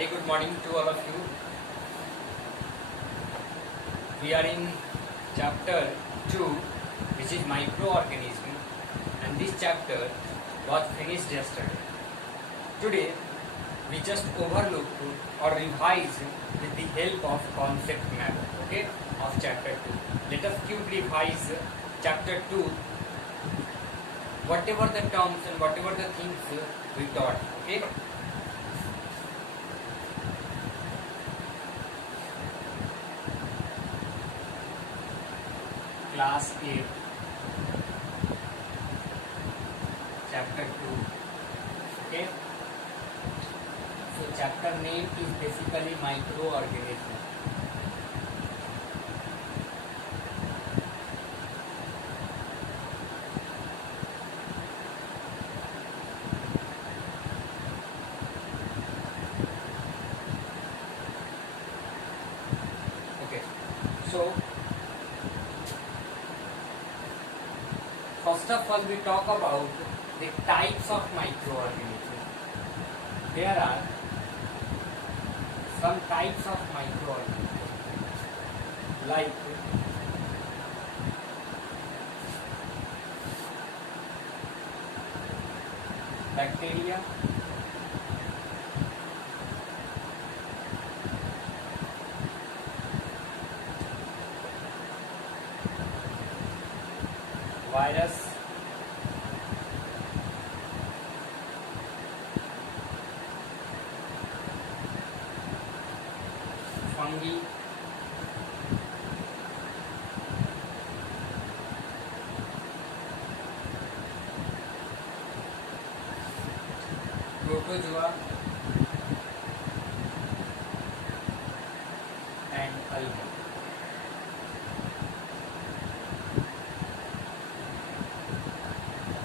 Very good morning to all of you. We are in chapter 2, which is microorganism, and this chapter was finished yesterday. Today we just overlook or revise with the help of concept map, okay, of chapter 2. Let us quickly revise chapter 2, whatever the terms and whatever the things we taught, okay. Class 8, chapter 2, okay. So chapter name is basically microorganism. Okay, so first of all we talk about the types of microorganisms. There are some types of microorganisms like bacteria, virus, fungi, protozoa, and algae.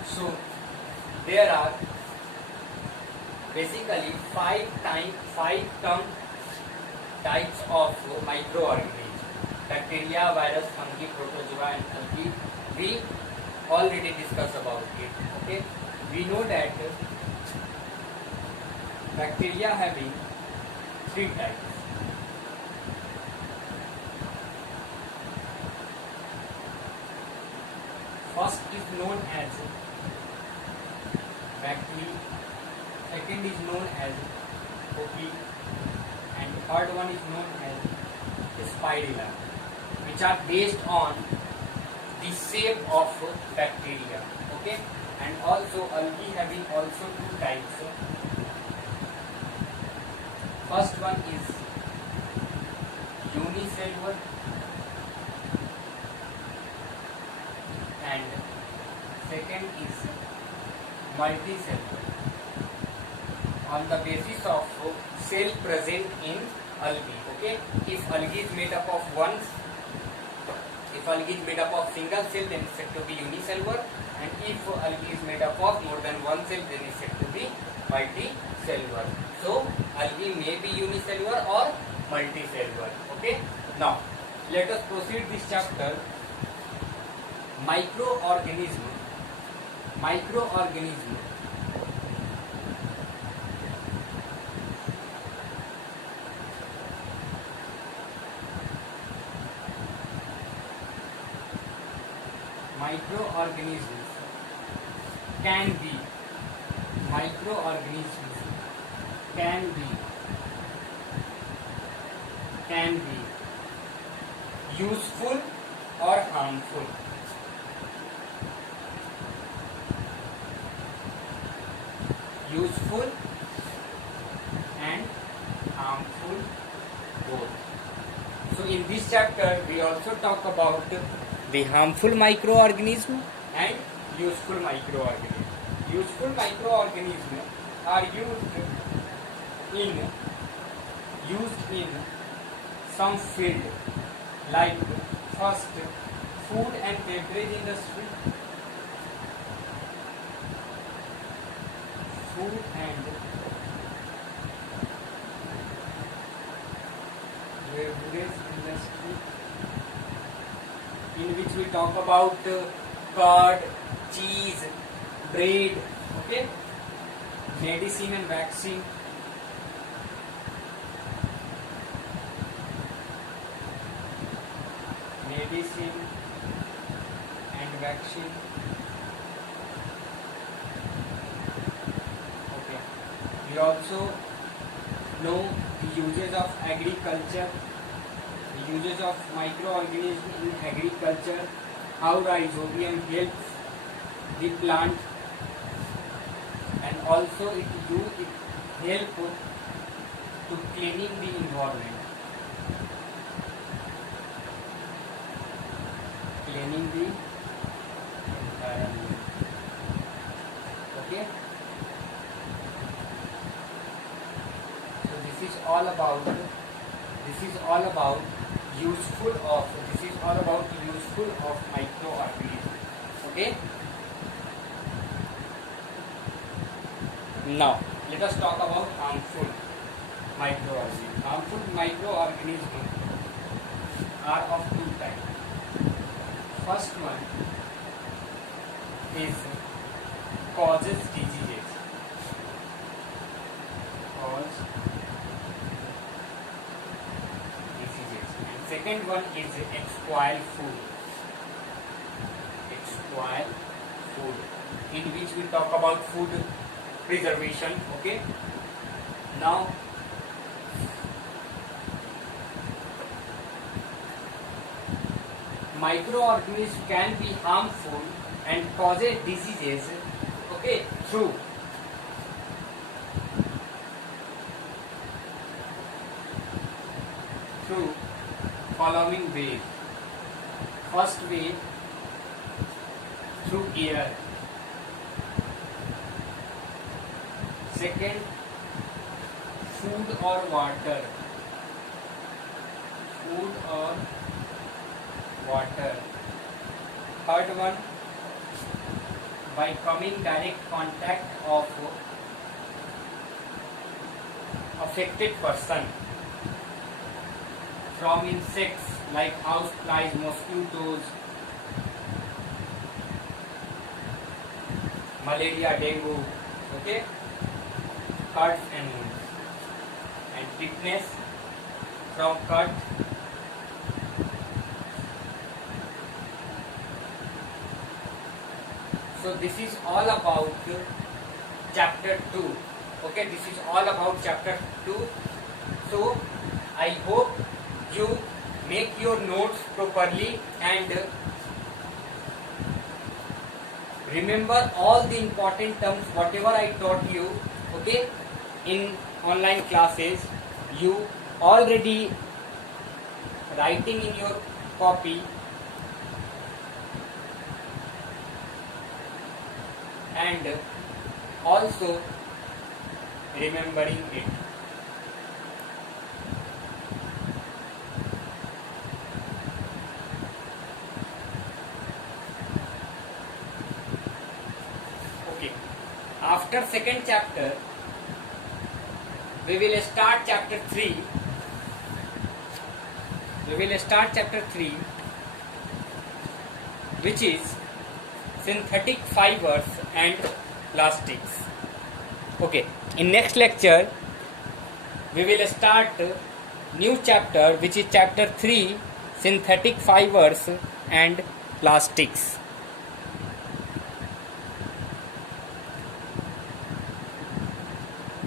So there are basically five types of microorganisms: bacteria, virus, fungi, protozoa, and algae. We already discussed about it. Okay, we know that bacteria having three types. First is known as bacteria, second is known as Cocci, and third one is known as Spirilla, which are based on the shape of bacteria. Okay, and also algae having also two types. First one is unicellular and second is multicellular, on the basis of cell present in algae. Okay, if algae is made up of single cell, then it's said to be unicellular, and if algae is made up of more than one cell, then it's said to be multicellular. So algae may be unicellular or multicellular. Okay, now let us proceed this chapter. Microorganism can be useful or harmful. Useful and harmful both. So in this chapter we also talk about the harmful microorganism and useful microorganism. Useful microorganisms are used in some field, like first food and beverage industry, food and beverage industry, in which we talk about curd, cheese, bread, okay, medicine and vaccine, fraction. Okay. We also know the uses of agriculture, the uses of microorganisms in agriculture, how rhizobium helps the plant, and also it help to cleaning the environment. Cleaning the environment. Okay. So this is all about useful of microorganisms. Okay. Now let us talk about harmful microorganisms. Harmful microorganisms are of two types. First one is causes diseases. And second one is exploit food. In which we talk about food preservation. Okay. Now microorganisms can be harmful and causes diseases, okay, through following ways. First way, through air. Second, food or water. Third one, by coming direct contact of affected person from insects like house flies, mosquitoes, malaria, dengue, okay, cuts and wounds, and tetanus from cut. So this is all about chapter 2. Okay, this is all about chapter 2. So I hope you make your notes properly and remember all the important terms whatever I taught you, okay, in online classes. You already writing in your copy and also remembering it. Okay. After second chapter, we will start chapter 3. Which is synthetic fibers and plastics. Okay, in next lecture we will start new chapter, which is chapter 3, synthetic fibers and plastics.